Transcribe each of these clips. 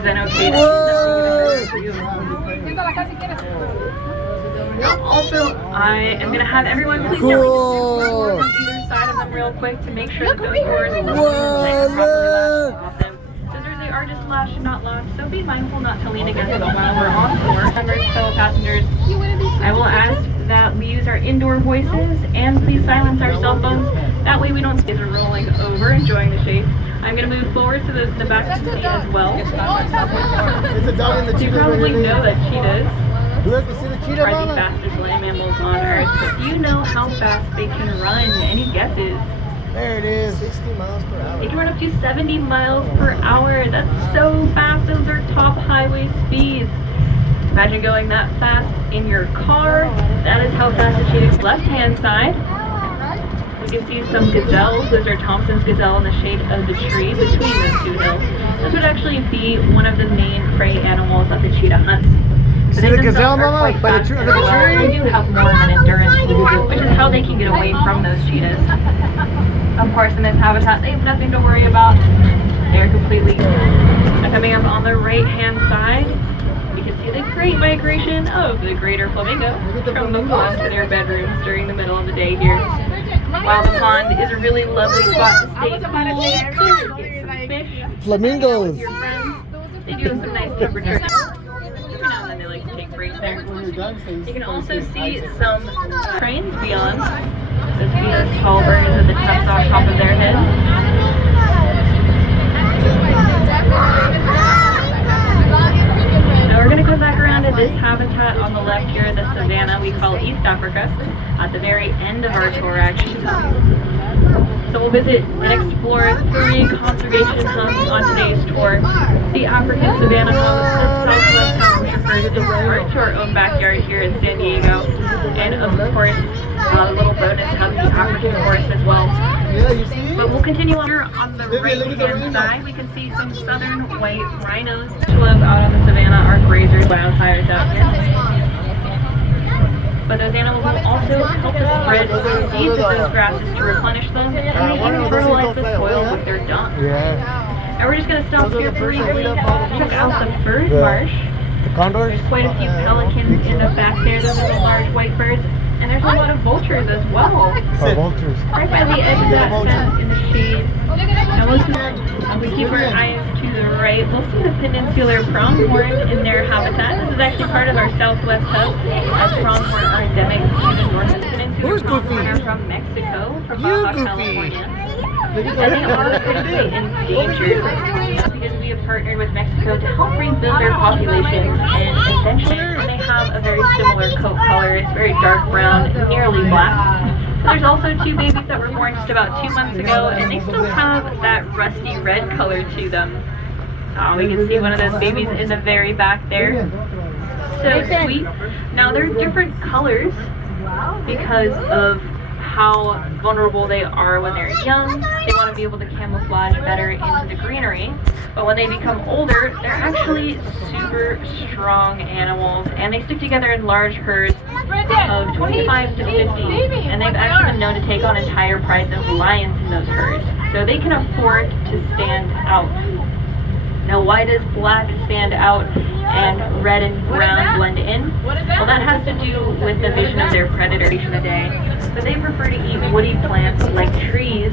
is then okay to also, I am going to have everyone please jump on either side of them real quick to make sure that those doors are properly off them. Scissors, they are just latched and not locked, so be mindful not to lean against them while we're on board. Fellow passengers, I will ask that we use our indoor voices and please silence our cell phones. That way we don't see them rolling over, enjoying the shade. I'm going to move forward so those in the back can see as well. So you probably know that cheetahs Look, you see the cheetah, are the fastest land mammals on Earth. But do you know how fast they can run? Any guesses? There it is. 60 miles per hour. They can run up to 70 miles per hour. That's so fast. Those are top highway speeds. Imagine going that fast in your car. That is how fast the cheetah is. Left-hand side, we can see some gazelles. Those are Thompson's gazelle in the shade of the tree between those two hills. This would actually be one of the main prey animals that the cheetah hunts. See the gazelle, Mama? By the tree, under the tree? They do have more of an endurance, which is how they can get away from those cheetahs. Of course, in this habitat, they have nothing to worry about. They're completely coming up on the right-hand side. You can see the great migration of the greater flamingo from the pond to their bedrooms during the middle of the day here. While the pond is a really lovely spot to stay cool, get some fish, Flamingos. your friends. They do have some nice temperature. Now and then they like to take breaks there. You can also see some cranes beyond. Those Venus tall birds with the tufts on top of their heads. Now we're going to come back around to this habitat on the left here, the savanna we call East Africa, at the very end of our tour actually. So we'll visit and explore 3 conservation hubs on today's tour. The African Savanna Hub, the Southwest Hub, which refers to our own backyard here in San Diego, and of course, a little bonus hub, the African forest as well. But we'll continue on here on the right-hand side. We can see some southern white rhinos which live out on the savanna, our grazers, wildfires out here. But those animals will also help to spread seeds of those grasses to replenish them, and they even fertilize the soil with their dung. And we're just going to stop here briefly, check out the bird marsh. The condors? There's quite a few pelicans in the back there. Those are the large white birds. And there's a lot of vultures as well. Oh, vultures. Right by the edge of that fence in the shade. Now if we keep our eyes to the right, we'll see the peninsular pronghorn in their habitat. This is actually part of our Southwest Hub, as pronghorn are endemic to the north of the peninsular pronghorn are from Mexico, from Baja California. And they are critically endangered because we have partnered with Mexico to help rebuild their populations, and essentially they have a very similar coat color. It's very dark brown, nearly black. But there's also 2 babies that were born just about 2 months ago, and they still have that rusty red color to them. We can see one of those babies in the very back there. So sweet. Now they're different colors because of how vulnerable they are when they're young. They want to be able to camouflage better into the greenery. But when they become older, they're actually super strong animals, and they stick together in large herds of 25 to 50. And they've actually been known to take on entire prides of lions in those herds. So they can afford to stand out. Now, why does black stand out and red and brown blend in? Well, that has to do with the vision of their predator today. So they prefer to eat woody plants like trees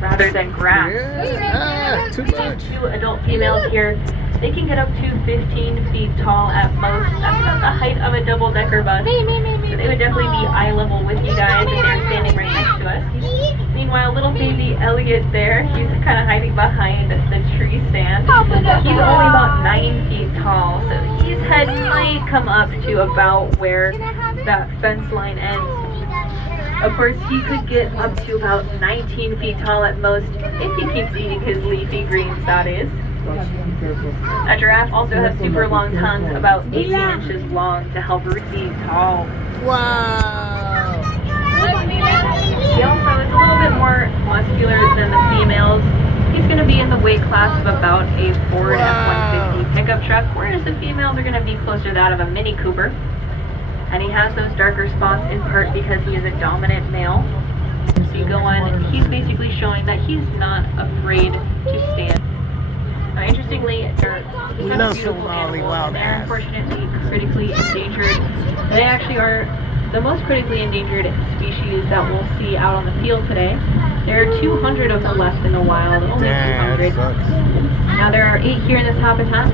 rather than grass. Yeah, too much. 2 adult females here, they can get up to 15 feet tall at most. That's about the height of a double-decker bus. So they would definitely be eye level with you guys if they're standing right next to us. Meanwhile, little baby Elliot there, he's kind of hiding behind the tree stand. He's only about 9 feet tall, so his head might come up to about where that fence line ends. Of course, he could get up to about 19 feet tall at most if he keeps eating his leafy greens, that is. A giraffe also has super long tongues, about 18 inches long, to help root feet tall. Wow! He also is a little bit more muscular than the females. He's going to be in the weight class of about a Ford F-150 pickup truck, whereas the females are going to be closer to that of a Mini Cooper. And he has those darker spots in part because he is a dominant male. So you go on, he's basically showing that he's not afraid to stand. Now, interestingly, there love beautiful Somali animals, wild and they're ass. unfortunately critically endangered. They actually are the most critically endangered species that we'll see out on the field today. There are 200 of them left in the wild, only Damn, 200. that sucks. Now there are 8 here in this habitat.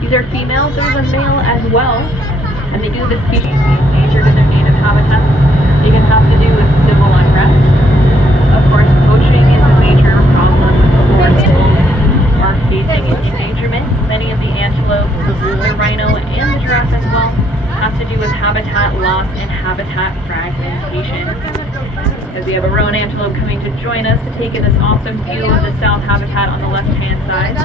These are females. There's a male as well. And they do the species be endangered in their native habitat. They can have to do with civil unrest. Of course, poaching is a major problem for people who are facing endangerment. Many of the antelope, the rhino, and the giraffe as well have to do with habitat loss and habitat fragmentation. Because we have a roan antelope coming to join us to take in this awesome view of the south habitat on the left-hand side.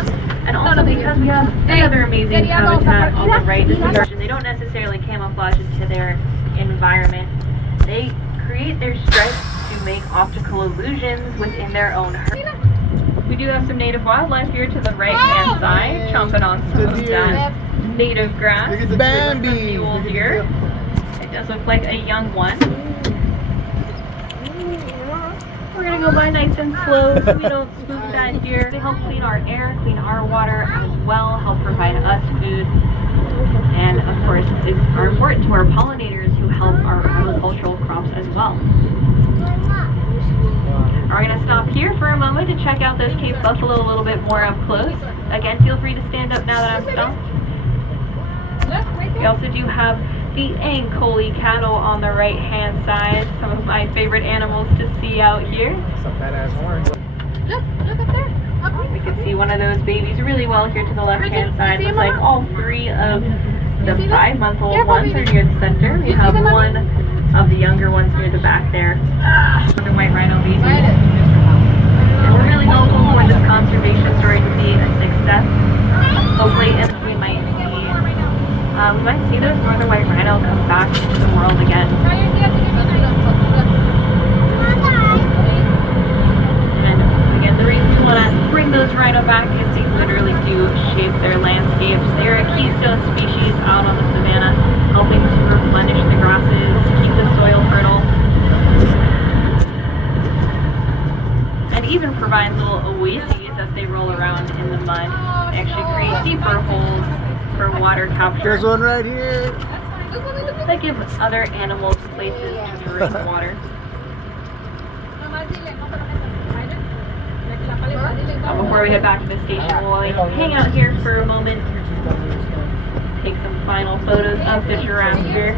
And also because we have another amazing habitat on the right. This is they don't necessarily camouflage into their environment. They create their stripes to make optical illusions within their own herd. We do have some native wildlife here to the right-hand side, chomping on some of that native grass. Bambi! The mule deer. It does look like a young one. We're gonna go by nice and slow so we don't spook that deer. They help clean our air, clean our water as well, help provide us food, and of course are important to our pollinators who help our agricultural crops as well. We're going to stop here for a moment to check out those Cape buffalo a little bit more up close. Again, feel free to stand up now that I'm stopped. We also do have the Ankole cattle on the right-hand side, some of my favorite animals to see out here. Some badass horn. Look up there. We can see one of those babies really well here to the left-hand side. Looks like all 3 of the 5-month-old ones are near the center. We have one of the younger ones near the back there. The white rhino baby. And we're really hopeful for this conservation story to be a success. Hopefully, and we might see those northern white rhino come back into the world again. And again, the reason we want to bring those rhino back is they literally do shape their landscapes. They are a keystone species out on the savanna, helping to replenish the grasses, keep the soil fertile, and even provide little oases as they roll around in the mud. They actually create deeper holes for water capture. There's one right here. That give other animals places to drink water. Before we head back to the station, we'll hang out here for a moment, take some final photos of the giraffe here.